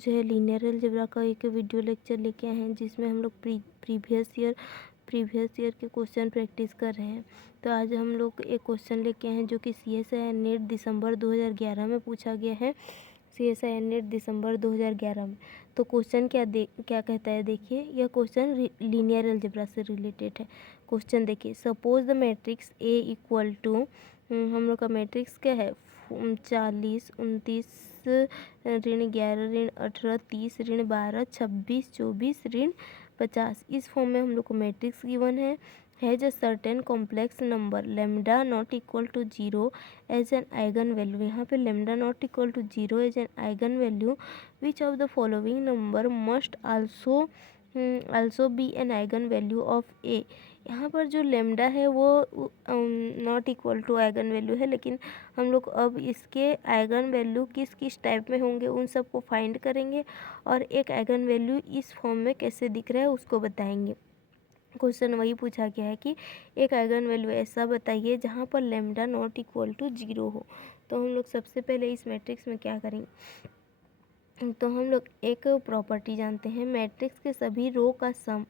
जो है linear algebra का एक वीडियो लेक्चर लेके आए हैं, जिसमें हम लोग प्रीवियस ईयर के क्वेश्चन प्रैक्टिस कर रहे हैं। तो आज हम लोग एक क्वेश्चन लेके आए हैं जो कि CSIR नेट दिसंबर 2011 में पूछा गया है। CSIR नेट दिसंबर 2011 में। तो क्वेश्चन क्या कहता है, देखिए। यह क्वेश्चन लीनियर अलजेब्रा से रिलेटेड है। क्वेश्चन देखिए, suppose the matrix A equal to, हम लोग का मैट्रिक्स क्या है, 40 29 ऋण 11 ऋण 18 30 ऋण 12 26 24 ऋण 50। इस फॉर्म में हम लोग को मैट्रिक्स गिवन है जो certain complex number lambda not equal to 0 as an eigenvalue. यहाँ पे lambda not equal to 0 as an eigenvalue, which of the following number must also be an eigenvalue of A. यहाँ पर जो lambda है वो not equal to eigen value है, लेकिन हम लोग अब इसके आइगन वैल्यू किस किस टाइप में होंगे उन सबको फाइंड करेंगे, और एक आइगन वैल्यू इस फॉर्म में कैसे दिख रहा है उसको बताएंगे। क्वेश्चन वही पूछा गया है कि एक आइगन वैल्यू ऐसा बताइए जहाँ पर लेमडा नॉट इक्वल टू 0 हो। तो हम लोग सबसे पहले इस मैट्रिक्स में क्या करेंगे, तो हम लोग एक प्रॉपर्टी जानते हैं, मैट्रिक्स के सभी रो का सम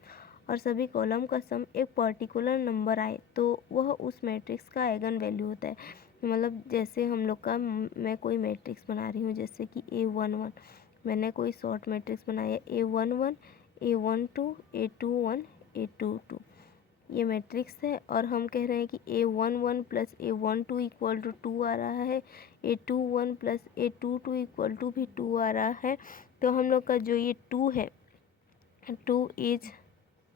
और सभी कॉलम का सम एक पर्टिकुलर नंबर आए तो वह उस मैट्रिक्स का आइगन वैल्यू होता है। मतलब जैसे हम लोग का, मैं कोई मैट्रिक्स बना रही हूँ जैसे कि A11, मैंने कोई शॉर्ट मैट्रिक्स बनाया A11 A12 A21 A22, ये मैट्रिक्स है। और हम कह रहे हैं कि A11 plus A12 equal to 2 आ रहा है, A21 plus A22 equal to भी 2 आ रहा है। तो हम लोग का जो ये 2 है, 2 इज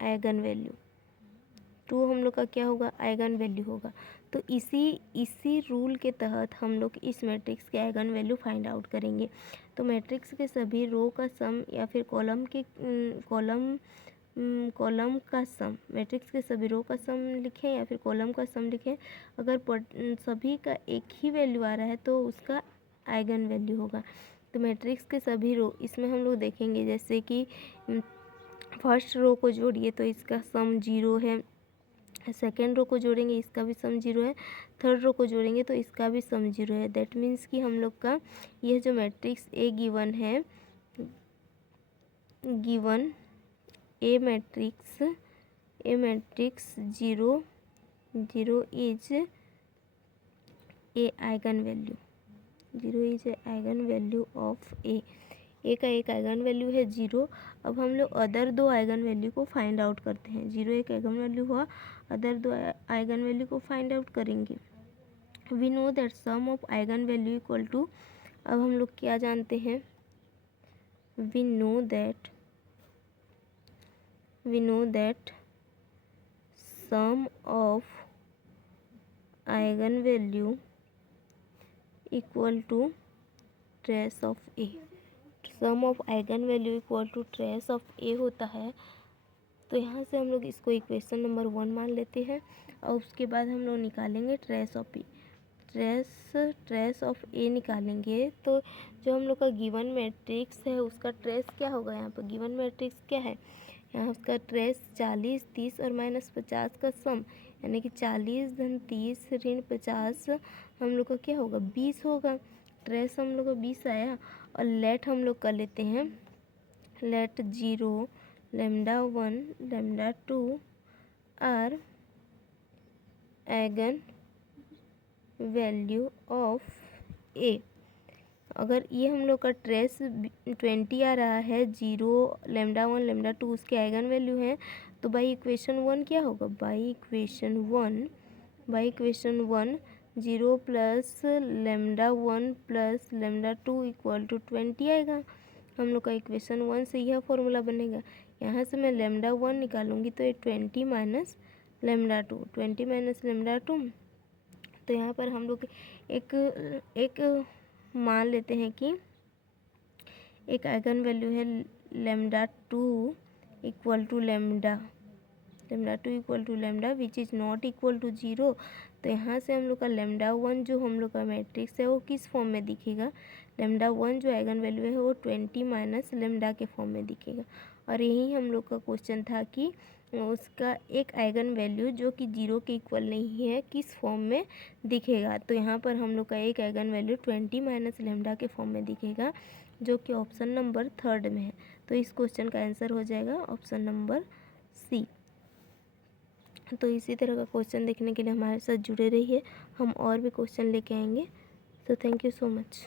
आइगन वैल्यू, 2 हम लोग का क्या होगा, आइगन वैल्यू होगा। तो इसी रूल के तहत हम लोग इस मैट्रिक्स के आइगन वैल्यू फाइंड आउट करेंगे। तो मैट्रिक्स के सभी रो का सम या फिर कॉलम का सम, मैट्रिक्स के सभी रो का सम लिखें या फिर कॉलम का सम लिखें, अगर सभी का एक ही वैल्यू आ रहा है तो उसका आइगन वैल्यू होगा। तो मैट्रिक्स के सभी रो, इसमें हम लोग देखेंगे जैसे कि फर्स्ट रो को जोड़िए तो इसका सम 0 है, सेकेंड रो को जोड़ेंगे इसका भी सम 0 है, थर्ड रो को जोड़ेंगे तो इसका भी सम 0 है। दैट मीन्स कि हम लोग का यह जो मैट्रिक्स ए गिवन है, given a matrix 0 0 is a eigenvalue, 0 is a eigenvalue of A का एक आइगन वैल्यू है 0। अब हम लोग अदर दो आइगन वैल्यू को फाइंड आउट करते हैं। 0 एक आइगन वैल्यू हुआ, अदर दो आइगन वैल्यू को फाइंड आउट करेंगे। We know that sum of eigenvalue equal to, अब हम लोग क्या जानते हैं, we know that sum of eigenvalue equal to trace of A. Sum of eigenvalue equal to trace of A होता है। तो यहाँ से हम लोग इसको इक्वेशन नंबर 1 मान लेते हैं, और उसके बाद हम लोग निकालेंगे trace of A. Trace of A निकालेंगे तो जो हम लोग का गिवन मैट्रिक्स है उसका ट्रेस क्या होगा। यहाँ पर गिवन मैट्रिक्स क्या है, यहाँ उसका ट्रेस 40 30 और -50 का सम, यानी कि 40 धन 30 ऋण 50 हम लोग का क्या होगा, 20 होगा। ट्रेस हम लोग का 20 आया। और लेट हम लोग कर लेते हैं, let 0 lambda 1 lambda 2 are eigenvalue of A. अगर ये हम लोग का ट्रेस 20 आ रहा है, 0 लेमडा 1 लेमडा 2 उसके आइगन वैल्यू हैं, तो बाई इक्वेशन 1 क्या होगा, by equation 1 0 plus lambda 1 plus lambda 2 equal to 20 आएगा। हम लोग का इक्वेशन 1 से यह फॉर्मूला बनेगा। यहाँ से मैं लेमडा 1 निकालूंगी तो ये 20 माइनस लेमडा 2, 20 माइनस लेमडा 2। तो यहाँ पर हम लोग एक मान लेते हैं कि एक आइगन वैल्यू है lambda 2 equal to lambda 2 equal to lambda which is not equal to 0। तो यहाँ से हम लोग का लेमडा 1 जो हम लोग का मैट्रिक्स है वो किस फॉर्म में दिखेगा, लेमडा 1 जो आइगन वैल्यू है वो 20 माइनस लेमडा के फॉर्म में दिखेगा। और यही हम लोग का क्वेश्चन था कि उसका एक आइगन वैल्यू जो कि 0 के इक्वल नहीं है किस फॉर्म में दिखेगा। तो यहाँ पर हम लोग का एक आइगन वैल्यू 20 माइनस लेमडा के फॉर्म में दिखेगा, जो कि ऑप्शन नंबर 3 में है। तो इस क्वेश्चन का आंसर हो जाएगा ऑप्शन नंबर सी। तो इसी तरह का क्वेश्चन देखने के लिए हमारे साथ जुड़े रहिए, हम और भी क्वेश्चन लेके आएंगे। तो थैंक यू सो मच।